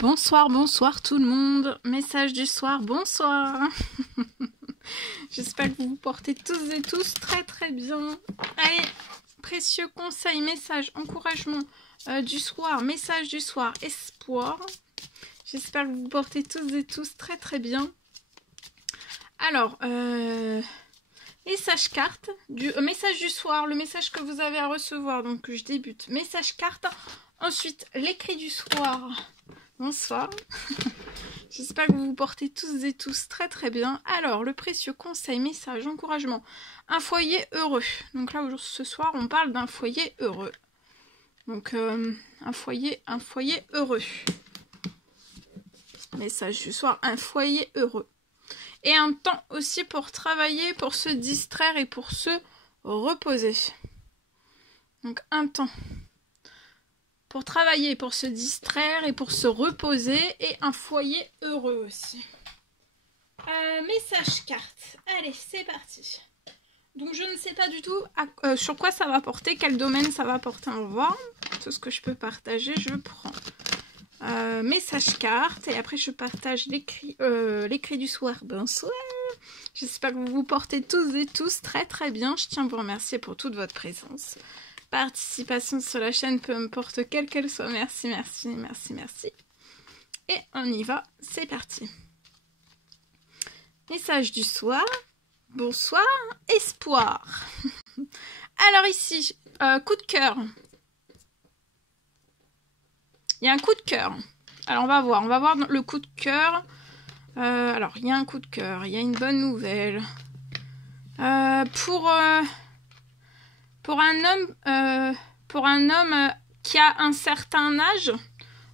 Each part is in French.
Bonsoir, bonsoir tout le monde. Message du soir, bonsoir. J'espère que vous vous portez tous et tous très très bien. Allez, précieux conseils, message, encouragement du soir, message du soir, espoir. J'espère que vous vous portez tous et tous très très bien. Alors, message carte, message du soir, le message que vous avez à recevoir. Donc je débute, message carte. Ensuite, l'écrit du soir. Bonsoir. J'espère que vous vous portez tous et tous très très bien. Alors, le précieux conseil, message, encouragement. Un foyer heureux. Donc là, ce soir, on parle d'un foyer heureux. Donc, un foyer heureux. Message du soir, un foyer heureux. Et un temps aussi pour travailler, pour se distraire et pour se reposer. Donc, un temps pour travailler, pour se distraire et pour se reposer, et un foyer heureux aussi. Message carte. Allez, c'est parti. Donc je ne sais pas du tout sur quoi ça va porter, quel domaine ça va porter, on va voir. Tout ce que je peux partager, je prends. Message carte, et après je partage l'écrit du soir. Bonsoir. J'espère que vous vous portez tous et tous très très bien. Je tiens à vous remercier pour toute votre présence. Participation sur la chaîne, peu importe quelle qu'elle soit. Merci, merci, merci, merci. Et on y va, c'est parti. Message du soir. Bonsoir, espoir. Alors ici, coup de cœur. Il y a un coup de cœur. Alors on va voir le coup de cœur. Alors il y a un coup de cœur, il y a une bonne nouvelle. Pour un homme qui a un certain âge,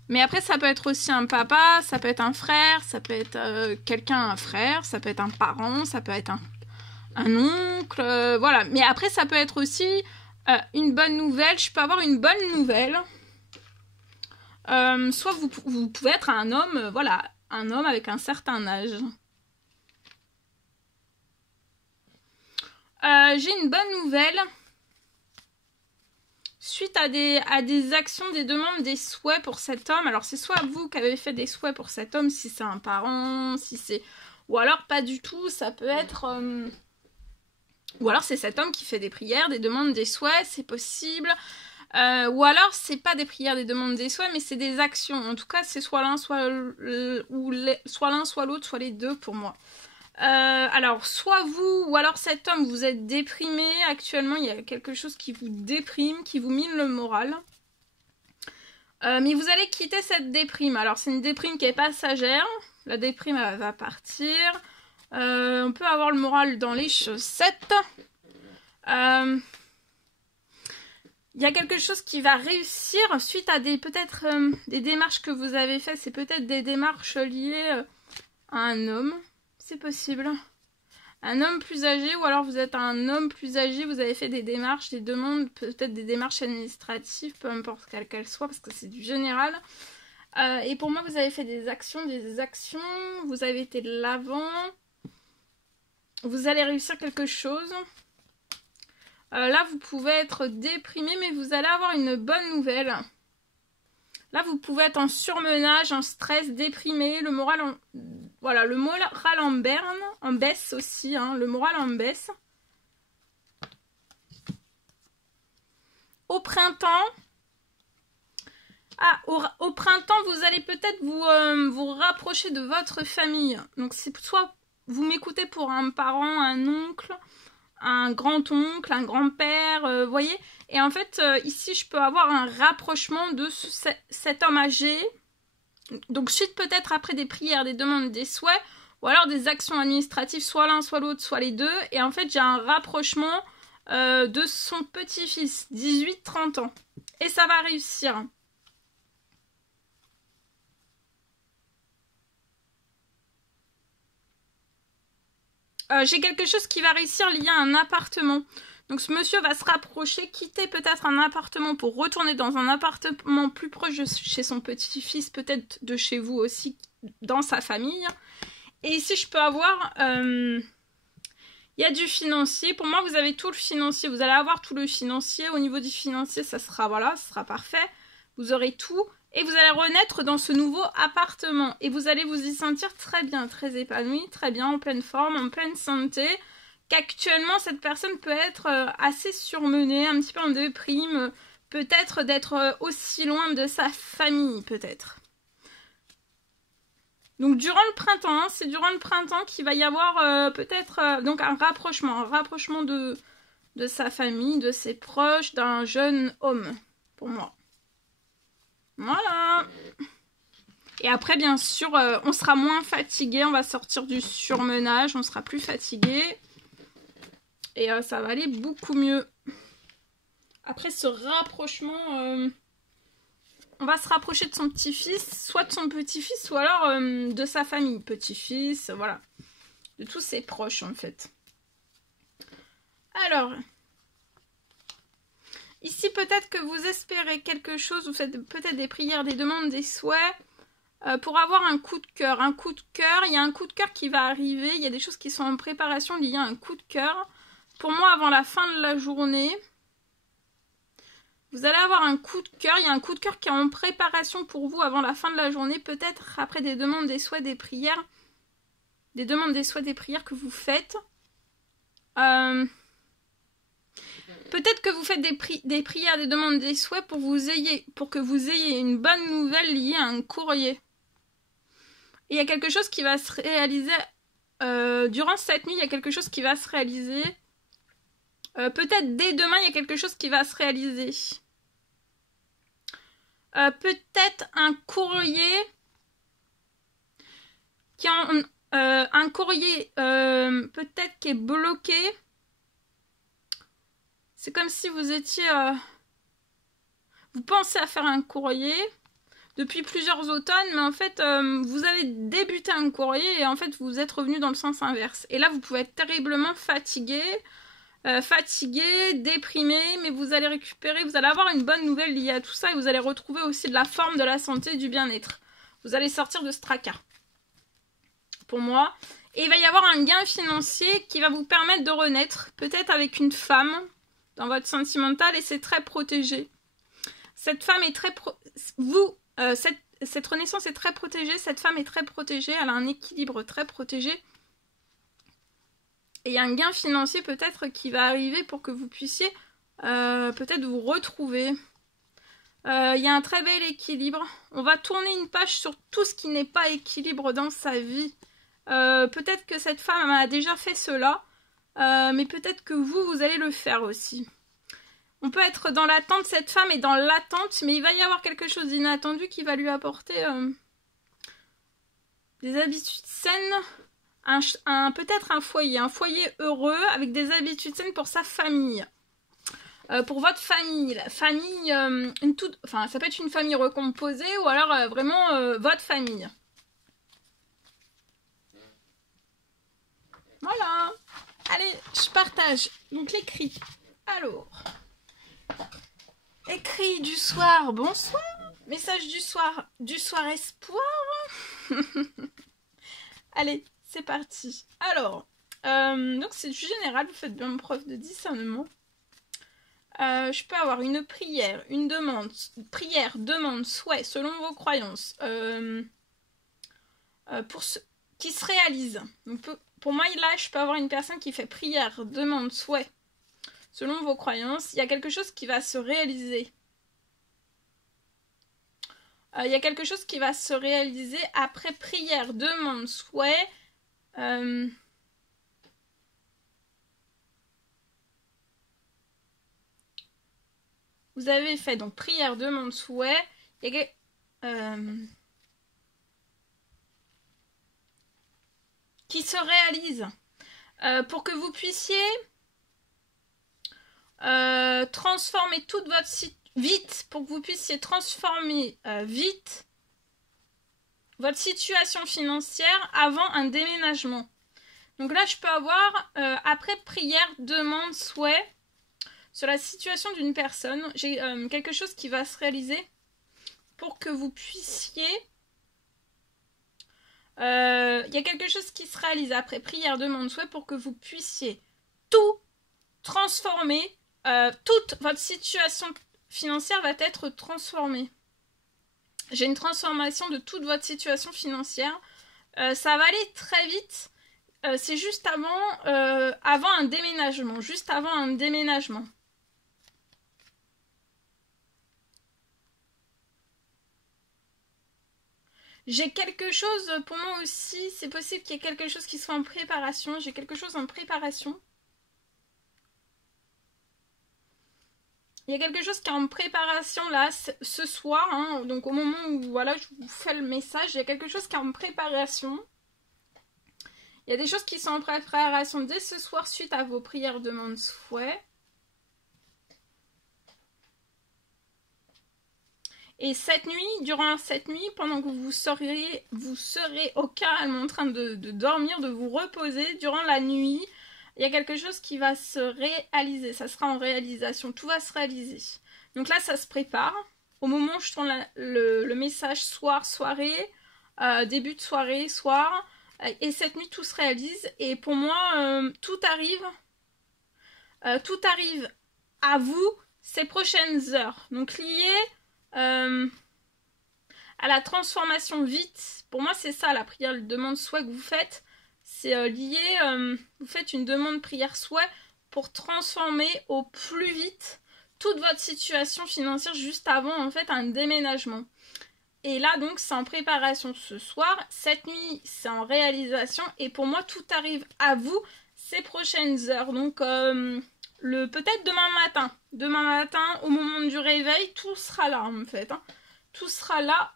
mais après ça peut être aussi un papa, ça peut être un frère, ça peut être quelqu'un, un frère, ça peut être un parent, ça peut être un oncle, voilà. Mais après ça peut être aussi une bonne nouvelle, je peux avoir une bonne nouvelle. Soit vous pouvez être un homme, voilà, un homme avec un certain âge. J'ai une bonne nouvelle. Suite à des actions, des demandes, des souhaits pour cet homme. Alors c'est soit vous qui avez fait des souhaits pour cet homme, si c'est un parent, si c'est... Ou alors pas du tout, ça peut être... Ou alors c'est cet homme qui fait des prières, des demandes, des souhaits, c'est possible. Ou alors c'est pas des prières, des demandes, des souhaits, mais c'est des actions. En tout cas c'est soit l'un, soit l'un, soit l'autre, soit les deux pour moi. Alors, soit vous, ou alors cet homme, vous êtes déprimé. Actuellement, il y a quelque chose qui vous déprime, qui vous mine le moral. Mais vous allez quitter cette déprime. Alors, c'est une déprime qui est passagère. La déprime, elle va partir. On peut avoir le moral dans les chaussettes. Il y a quelque chose qui va réussir suite à peut-être des démarches que vous avez faites. C'est peut-être des démarches liées à un homme. C'est possible. Un homme plus âgé, ou alors vous êtes un homme plus âgé, vous avez fait des démarches, des demandes, peut-être des démarches administratives, peu importe quelles qu'elles soient, parce que c'est du général. Et pour moi, vous avez fait des actions, vous avez été de l'avant. Vous allez réussir quelque chose. Là, vous pouvez être déprimé, mais vous allez avoir une bonne nouvelle. Là, vous pouvez être en surmenage, en stress, déprimé, le moral en... Voilà, le moral en berne, en baisse aussi, hein, le moral en baisse. Au printemps... Ah, au printemps, vous allez peut-être vous rapprocher de votre famille. Donc, c'est soit vous m'écoutez pour un parent, un oncle, un grand-oncle, un grand-père, voyez. Et en fait, ici, je peux avoir un rapprochement de cet homme âgé. Donc, suite peut-être après des prières, des demandes, des souhaits, ou alors des actions administratives, soit l'un, soit l'autre, soit les deux. Et en fait, j'ai un rapprochement de son petit-fils, 18-30 ans. Et ça va réussir. J'ai quelque chose qui va réussir lié à un appartement. Donc ce monsieur va se rapprocher, quitter peut-être un appartement pour retourner dans un appartement plus proche de chez son petit-fils, peut-être de chez vous aussi, dans sa famille. Et ici je peux avoir, il y a du financier. Pour moi vous avez tout le financier, vous allez avoir tout le financier. Au niveau du financier ça sera, voilà, ça sera parfait. Vous aurez tout. Et vous allez renaître dans ce nouveau appartement. Et vous allez vous y sentir très bien, très épanoui, très bien, en pleine forme, en pleine santé. Qu'actuellement, cette personne peut être assez surmenée, un petit peu en déprime, peut-être d'être aussi loin de sa famille, peut-être. Donc durant le printemps, hein, c'est durant le printemps qu'il va y avoir peut-être donc un rapprochement de sa famille, de ses proches, d'un jeune homme, pour moi. Voilà. Et après, bien sûr, on sera moins fatigué, on va sortir du surmenage, on sera plus fatigué. Et ça va aller beaucoup mieux. Après ce rapprochement, on va se rapprocher de son petit-fils, soit de son petit-fils, soit alors de sa famille. Petit-fils, voilà. De tous ses proches, en fait. Alors, ici, peut-être que vous espérez quelque chose, vous faites peut-être des prières, des demandes, des souhaits, pour avoir un coup de cœur. Un coup de cœur, il y a un coup de cœur qui va arriver, il y a des choses qui sont en préparation liées à un coup de cœur. Pour moi, avant la fin de la journée, vous allez avoir un coup de cœur. Il y a un coup de cœur qui est en préparation pour vous avant la fin de la journée. Peut-être après des demandes, des souhaits, des prières. Des demandes, des souhaits, des prières que vous faites. Peut-être que vous faites des prières, des demandes, des souhaits pour que vous ayez une bonne nouvelle liée à un courrier. Et il y a quelque chose qui va se réaliser durant cette nuit. Il y a quelque chose qui va se réaliser. Peut-être dès demain, il y a quelque chose qui va se réaliser. Peut-être un courrier peut-être qui est bloqué. C'est comme si vous étiez... vous pensez à faire un courrier depuis plusieurs automnes, mais en fait, vous avez débuté un courrier et en fait, vous êtes revenu dans le sens inverse. Et là, vous pouvez être terriblement fatigué, déprimé, mais vous allez récupérer, vous allez avoir une bonne nouvelle liée à tout ça et vous allez retrouver aussi de la forme, de la santé, du bien-être. Vous allez sortir de ce tracas, pour moi. Et il va y avoir un gain financier qui va vous permettre de renaître, peut-être avec une femme dans votre sentimental, et c'est très protégé. Cette femme est très... cette renaissance est très protégée, cette femme est très protégée, elle a un équilibre très protégé. Et il y a un gain financier peut-être qui va arriver pour que vous puissiez peut-être vous retrouver. Il y a un très bel équilibre. On va tourner une page sur tout ce qui n'est pas équilibre dans sa vie. Peut-être que cette femme a déjà fait cela, mais peut-être que vous allez le faire aussi. On peut être dans l'attente, cette femme est dans l'attente, mais il va y avoir quelque chose d'inattendu qui va lui apporter des habitudes saines. Peut-être un foyer heureux avec des habitudes saines pour sa famille. Pour votre famille, la famille, ça peut être une famille recomposée ou alors vraiment votre famille. Voilà. Allez, je partage. Donc l'écrit. Alors, écrit du soir, bonsoir. Message du soir espoir. Allez. C'est parti. Alors, donc c'est du général, vous faites bien preuve de discernement. Je peux avoir une prière, une demande, souhait, selon vos croyances, qui se réalise. Donc, pour moi, là, je peux avoir une personne qui fait prière, demande, souhait, selon vos croyances. Il y a quelque chose qui va se réaliser. Il y a quelque chose qui va se réaliser après prière, demande, souhait. Vous avez fait donc prière, demande, souhait, et qui se réalise pour que vous puissiez transformer toute votre pour que vous puissiez transformer vite votre situation financière avant un déménagement. Donc là, je peux avoir, après prière, demande, souhait, sur la situation d'une personne. J'ai quelque chose qui va se réaliser pour que vous puissiez... Il y a quelque chose qui se réalise après prière, demande, souhait pour que vous puissiez tout transformer. Toute votre situation financière va être transformée. J'ai une transformation de toute votre situation financière. Ça va aller très vite. C'est juste avant un déménagement. Juste avant un déménagement. J'ai quelque chose pour moi aussi. C'est possible qu'il y ait quelque chose qui soit en préparation. J'ai quelque chose en préparation. Il y a quelque chose qui est en préparation là, ce soir. Hein, donc au moment où voilà, je vous fais le message, il y a quelque chose qui est en préparation. Il y a des choses qui sont en préparation dès ce soir suite à vos prières, demandes, souhaits. Et cette nuit, durant cette nuit, pendant que vous serez au calme en train de dormir, de vous reposer, durant la nuit, il y a quelque chose qui va se réaliser. Ça sera en réalisation. Tout va se réaliser. Donc là, ça se prépare. Au moment où je tourne le message soir, soirée, début de soirée, soir. Et cette nuit, tout se réalise. Et pour moi, tout arrive à vous ces prochaines heures. Donc lié à la transformation vite. Pour moi, c'est ça la prière, la demande souhait que vous faites. C'est lié, vous faites une demande prière souhait pour transformer au plus vite toute votre situation financière juste avant en fait un déménagement. Et là donc c'est en préparation ce soir, cette nuit c'est en réalisation et pour moi tout arrive à vous ces prochaines heures. Donc peut-être demain matin au moment du réveil, tout sera là en fait. Hein. Tout sera là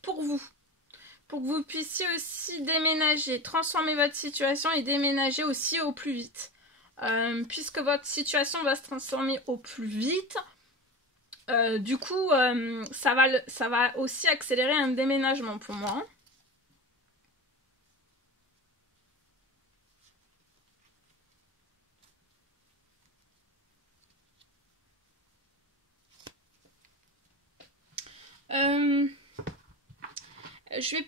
pour vous. Pour que vous puissiez aussi déménager, transformer votre situation et déménager aussi au plus vite. Puisque votre situation va se transformer au plus vite, du coup, ça va aussi accélérer un déménagement pour moi. Je vais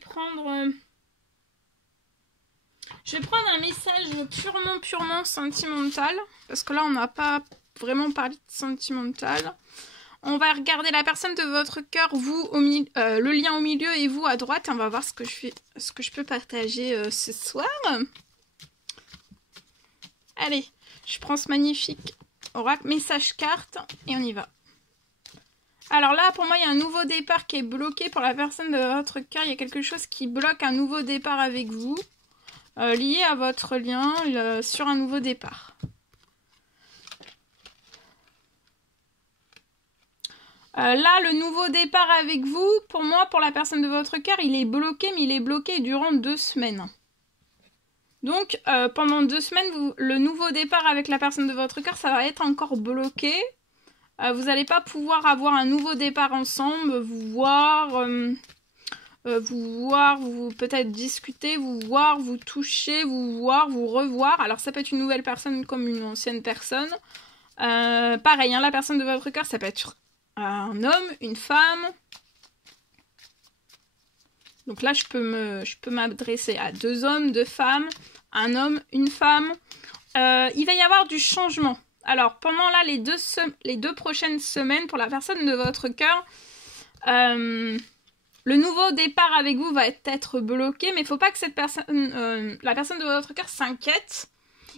prendre un message purement sentimental. Parce que là, on n'a pas vraiment parlé de sentimental. On va regarder la personne de votre cœur, vous, le lien au milieu et vous à droite. On va voir ce que je peux partager ce soir. Allez, je prends ce magnifique oracle, message carte et on y va. Alors là, pour moi, il y a un nouveau départ qui est bloqué pour la personne de votre cœur. Il y a quelque chose qui bloque un nouveau départ avec vous, lié à votre lien sur un nouveau départ. Là, le nouveau départ avec vous, pour moi, pour la personne de votre cœur, il est bloqué, mais il est bloqué durant 2 semaines. Donc, pendant 2 semaines, le nouveau départ avec la personne de votre cœur, ça va être encore bloqué. Vous n'allez pas pouvoir avoir un nouveau départ ensemble, vous voir, vous peut-être discuter, vous voir, vous toucher, vous voir, vous revoir. Alors ça peut être une nouvelle personne comme une ancienne personne. Pareil, hein, la personne de votre cœur, ça peut être un homme, une femme. Donc là, je peux m'adresser à 2 hommes, 2 femmes, un homme, une femme. Il va y avoir du changement. Alors, pendant là, les 2 prochaines semaines, pour la personne de votre cœur, le nouveau départ avec vous va être bloqué, mais il ne faut pas que la personne de votre cœur s'inquiète.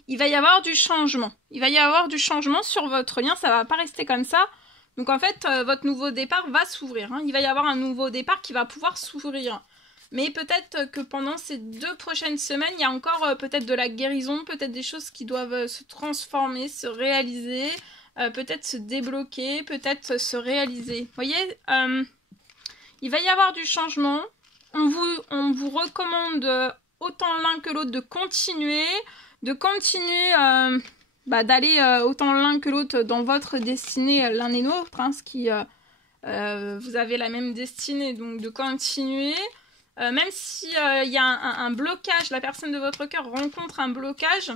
Il va y avoir du changement. Il va y avoir du changement sur votre lien, ça ne va pas rester comme ça. Donc en fait, votre nouveau départ va s'ouvrir. Hein. Il va y avoir un nouveau départ qui va pouvoir s'ouvrir. Mais peut-être que pendant ces 2 prochaines semaines, il y a encore peut-être de la guérison, peut-être des choses qui doivent se transformer, se réaliser, peut-être se débloquer, peut-être se réaliser. Vous voyez, il va y avoir du changement. On vous recommande autant l'un que l'autre de continuer d'aller autant l'un que l'autre dans votre destinée, l'un et l'autre, hein, vous avez la même destinée, donc de continuer. Même si y a un blocage, la personne de votre cœur rencontre un blocage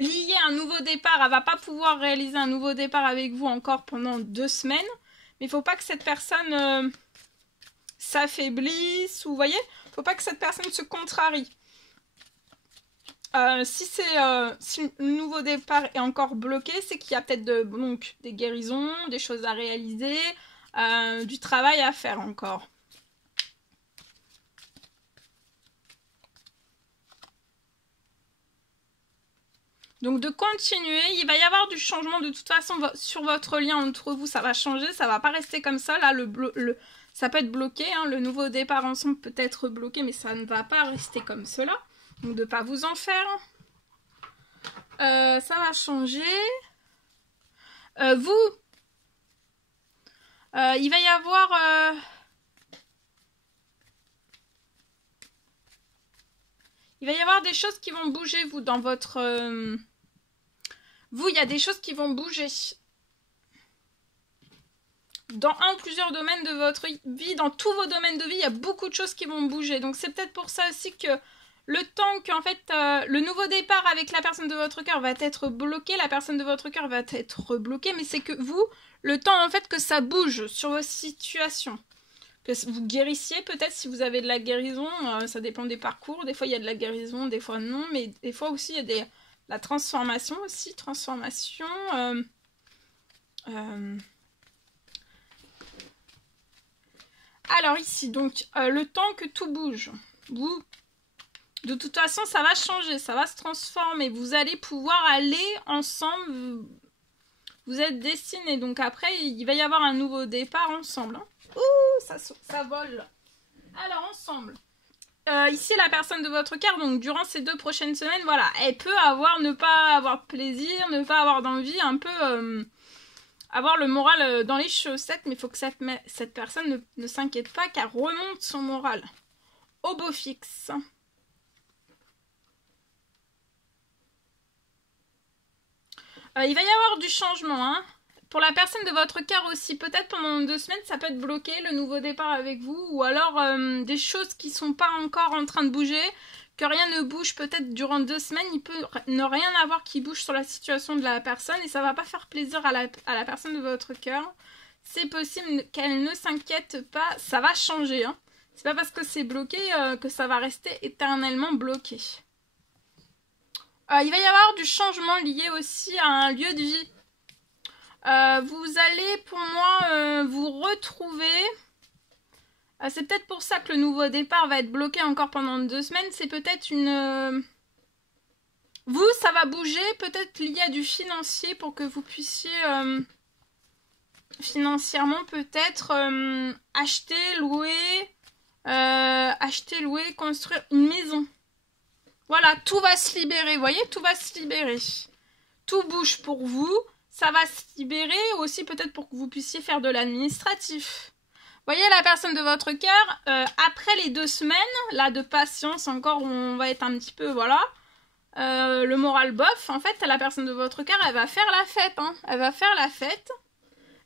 lié à un nouveau départ, elle ne va pas pouvoir réaliser un nouveau départ avec vous encore pendant 2 semaines. Mais il ne faut pas que cette personne s'affaiblisse, ou vous voyez, il ne faut pas que cette personne se contrarie. Si le nouveau départ est encore bloqué, c'est qu'il y a peut-être des guérisons, des choses à réaliser, du travail à faire encore. Donc de continuer, il va y avoir du changement de toute façon sur votre lien entre vous, ça va changer, ça va pas rester comme ça. Là, ça peut être bloqué, hein, le nouveau départ ensemble peut être bloqué, mais ça ne va pas rester comme cela. Donc de ne pas vous en faire. Ça va changer. Il va y avoir... il va y avoir des choses qui vont bouger, vous, dans votre... Vous, il y a des choses qui vont bouger. Dans un ou plusieurs domaines de votre vie, dans tous vos domaines de vie, il y a beaucoup de choses qui vont bouger. Donc c'est peut-être pour ça aussi que le temps qu'en fait, le nouveau départ avec la personne de votre cœur va être bloqué, la personne de votre cœur va être bloquée, mais c'est que vous, le temps en fait que ça bouge sur vos situations. Que vous guérissiez peut-être si vous avez de la guérison, ça dépend des parcours. Des fois il y a de la guérison, des fois non, mais des fois aussi il y a la transformation aussi, transformation. Alors ici, donc, le temps que tout bouge, vous, de toute façon, ça va changer, ça va se transformer. Vous allez pouvoir aller ensemble, vous êtes destinés. Donc après, il va y avoir un nouveau départ ensemble. Hein. Ouh, ça vole. Alors, ensemble. Ici, la personne de votre cœur, donc durant ces 2 prochaines semaines, voilà, elle peut ne pas avoir plaisir, ne pas avoir d'envie, un peu avoir le moral dans les chaussettes, mais il faut que cette personne ne s'inquiète pas qu'elle remonte son moral au beau fixe. Il va y avoir du changement, hein. Pour la personne de votre cœur aussi, peut-être pendant 2 semaines, ça peut être bloqué, le nouveau départ avec vous, ou alors des choses qui ne sont pas encore en train de bouger, que rien ne bouge peut-être durant 2 semaines, il peut ne rien avoir qui bouge sur la situation de la personne, et ça va pas faire plaisir à la personne de votre cœur. C'est possible qu'elle ne s'inquiète pas, ça va changer, hein. C'est pas parce que c'est bloqué que ça va rester éternellement bloqué. Il va y avoir du changement lié aussi à un lieu de vie. Vous allez, pour moi, vous retrouver. C'est peut-être pour ça que le nouveau départ va être bloqué encore pendant 2 semaines. C'est peut-être une... Vous, ça va bouger, peut-être lié à du financier pour que vous puissiez financièrement peut-être acheter, louer, construire une maison. Voilà, tout va se libérer, vous voyez, tout va se libérer. Tout bouge pour vous. Ça va se libérer aussi peut-être pour que vous puissiez faire de l'administratif. Voyez la personne de votre cœur, après les 2 semaines, là de patience encore, on va être un petit peu, voilà, le moral bof, en fait, la personne de votre cœur, elle va faire la fête, hein. Elle va faire la fête.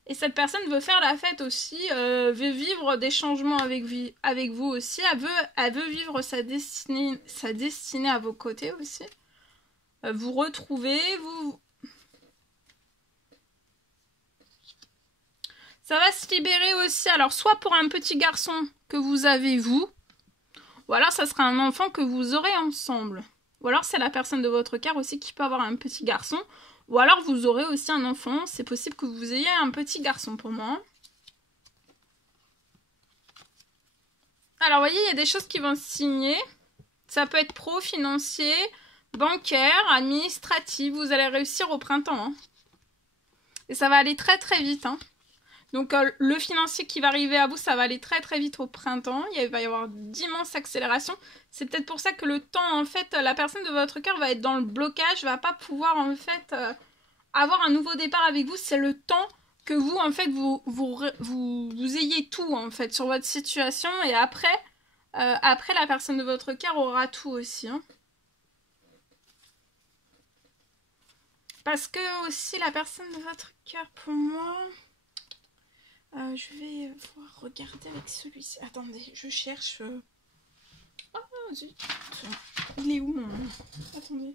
Et cette personne veut faire la fête aussi, veut vivre des changements avec vous aussi, elle veut vivre sa destinée à vos côtés aussi. Vous retrouvez, ça va se libérer aussi, alors soit pour un petit garçon que vous avez vous, ou alors ça sera un enfant que vous aurez ensemble. Ou alors c'est la personne de votre cœur aussi qui peut avoir un petit garçon, ou alors vous aurez aussi un enfant, c'est possible que vous ayez un petit garçon pour moi. Alors vous voyez, il y a des choses qui vont se signer, ça peut être pro, financier, bancaire, administratif, vous allez réussir au printemps. Hein. Et ça va aller très très vite, hein. Donc le financier qui va arriver à vous, ça va aller très très vite au printemps. Il va y avoir d'immenses accélérations. C'est peut-être pour ça que le temps, en fait, la personne de votre cœur va être dans le blocage, va pas pouvoir en fait avoir un nouveau départ avec vous. C'est le temps que vous, en fait, vous ayez tout en fait sur votre situation. Et après, la personne de votre cœur aura tout aussi. Hein. Parce que aussi la personne de votre cœur, pour moi... je vais pouvoir regarder avec celui-ci. Attendez, je cherche. Oh, zut. Il est où mon... Attendez.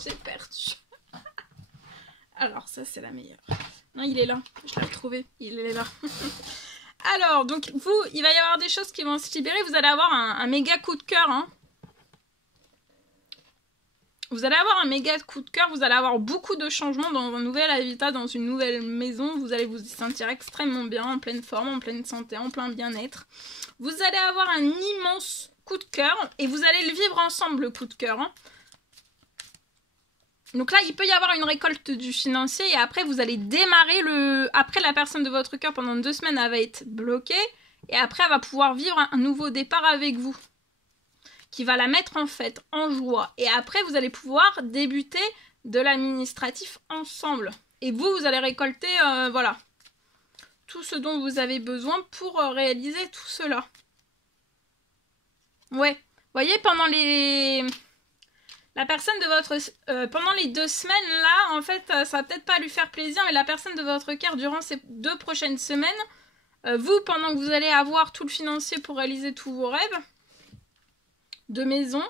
J'ai perdu. Alors, ça, c'est la meilleure. Non, il est là. Je l'ai retrouvé. Il est là. Alors, donc, vous, il va y avoir des choses qui vont se libérer. Vous allez avoir un méga coup de cœur. Hein. Vous allez avoir un méga coup de cœur, vous allez avoir beaucoup de changements dans un nouvel habitat, dans une nouvelle maison. Vous allez vous y sentir extrêmement bien, en pleine forme, en pleine santé, en plein bien-être. Vous allez avoir un immense coup de cœur et vous allez le vivre ensemble, le coup de cœur. Hein. Donc là, il peut y avoir une récolte du financier et après, vous allez démarrer le... Après, la personne de votre cœur, pendant 2 semaines, elle va être bloquée et après, elle va pouvoir vivre un nouveau départ avec vous. Qui va la mettre en fait en joie. Et après, vous allez pouvoir débuter de l'administratif ensemble. Et vous, vous allez récolter, voilà, tout ce dont vous avez besoin pour réaliser tout cela. Ouais, vous voyez, pendant les... La personne de votre... pendant les 2 semaines, là, en fait, ça va peut-être pas lui faire plaisir, mais la personne de votre cœur, durant ces 2 prochaines semaines, vous, pendant que vous allez avoir tout le financier pour réaliser tous vos rêves, de maison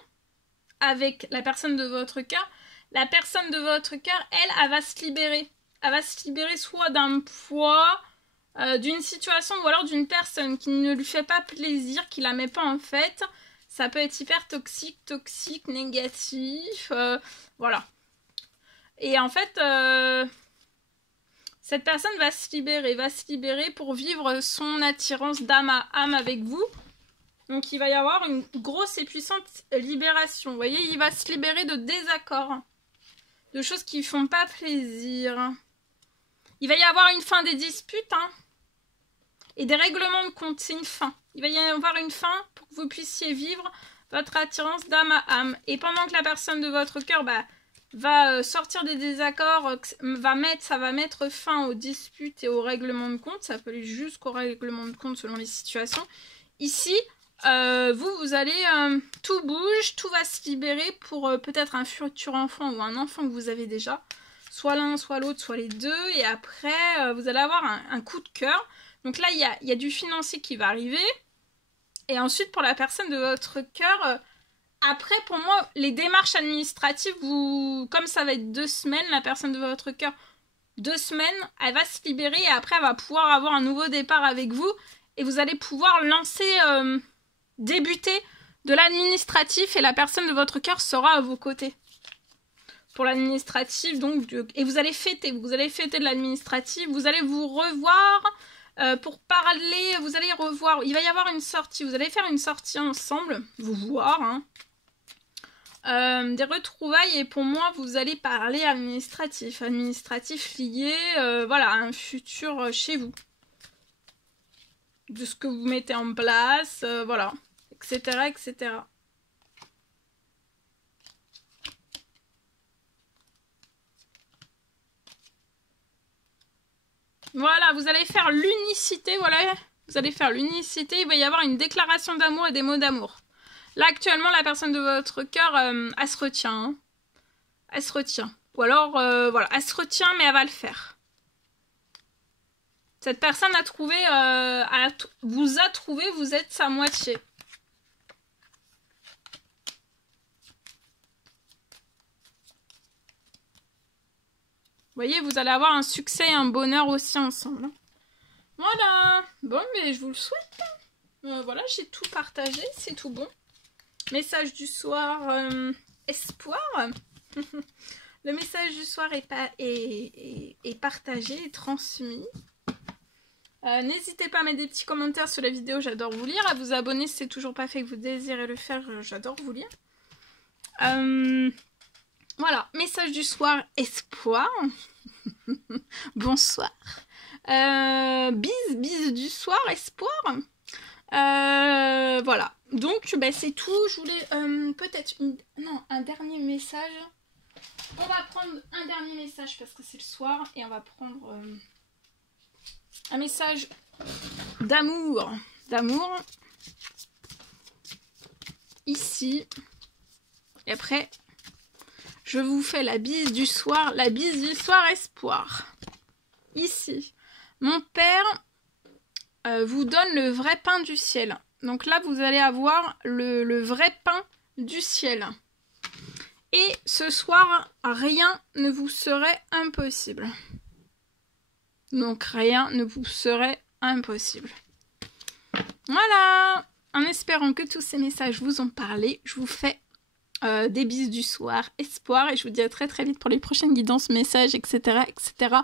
avec la personne de votre cœur, la personne de votre cœur, elle va se libérer. Elle va se libérer soit d'un poids, d'une situation ou alors d'une personne qui ne lui fait pas plaisir, qui la met pas en fait. Ça peut être hyper toxique, négatif, voilà. Et en fait, cette personne va se libérer pour vivre son attirance d'âme à âme avec vous. Donc, il va y avoir une grosse et puissante libération. Vous voyez, il va se libérer de désaccords, de choses qui ne font pas plaisir. Il va y avoir une fin des disputes, hein, et des règlements de compte. C'est une fin. Il va y avoir une fin pour que vous puissiez vivre votre attirance d'âme à âme. Et pendant que la personne de votre cœur va sortir des désaccords, ça va mettre fin aux disputes et aux règlements de compte. Ça peut aller jusqu'au règlement de compte selon les situations. Ici... vous allez, tout bouge, tout va se libérer pour peut-être un futur enfant ou un enfant que vous avez déjà. Soit l'un, soit l'autre, soit les deux. Et après, vous allez avoir un coup de cœur. Donc là, il y a du financier qui va arriver. Et ensuite, pour la personne de votre cœur, après, pour moi, les démarches administratives, comme ça va être 2 semaines, la personne de votre cœur, 2 semaines, elle va se libérer. Et après, elle va pouvoir avoir un nouveau départ avec vous. Et vous allez pouvoir lancer... débuter de l'administratif et la personne de votre cœur sera à vos côtés. Pour l'administratif, donc, et vous allez fêter de l'administratif, vous allez vous revoir pour parler, vous allez revoir, il va y avoir une sortie, vous allez faire une sortie ensemble, vous voir, hein. Des retrouvailles et pour moi, vous allez parler administratif lié, voilà, à un futur chez vous. De ce que vous mettez en place, voilà. Etc., etc. Voilà, vous allez faire l'unicité, voilà. Vous allez faire l'unicité, il va y avoir une déclaration d'amour et des mots d'amour. Là, actuellement, la personne de votre cœur, elle se retient. Hein. Elle se retient. Ou alors, voilà, elle se retient, mais elle va le faire. Cette personne a trouvé, vous a trouvé, vous êtes sa moitié. Vous voyez, vous allez avoir un succès et un bonheur aussi ensemble. Voilà. Bon, mais je vous le souhaite. Voilà, j'ai tout partagé, c'est tout bon. Message du soir, espoir. Le message du soir est partagé et transmis. N'hésitez pas à mettre des petits commentaires sur la vidéo, j'adore vous lire. À vous abonner si c'est toujours pas fait que vous désirez le faire, j'adore vous lire. Voilà, message du soir, espoir. Bonsoir. Bise du soir, espoir. Voilà. Donc, c'est tout. Je voulais peut-être un dernier message. On va prendre un dernier message parce que c'est le soir. Et on va prendre un message d'amour. D'amour. Ici. Et après... je vous fais la bise du soir espoir. Ici, mon père vous donne le vrai pain du ciel. Donc là, vous allez avoir le vrai pain du ciel. Et ce soir, rien ne vous serait impossible. Donc rien ne vous serait impossible. Voilà. En espérant que tous ces messages vous ont parlé, je vous fais des bises du soir, espoir, et je vous dis à très très vite pour les prochaines guidances, messages, etc. etc.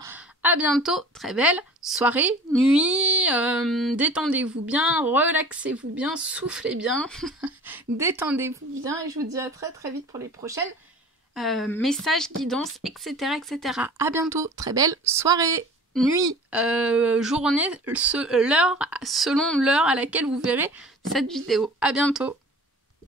À bientôt, très belle soirée, nuit, détendez-vous bien, relaxez-vous bien, soufflez bien, détendez-vous bien, et je vous dis à très très vite pour les prochaines messages, guidances, etc. etc. À bientôt, très belle soirée, nuit, journée, l'heure, selon l'heure à laquelle vous verrez cette vidéo. À bientôt.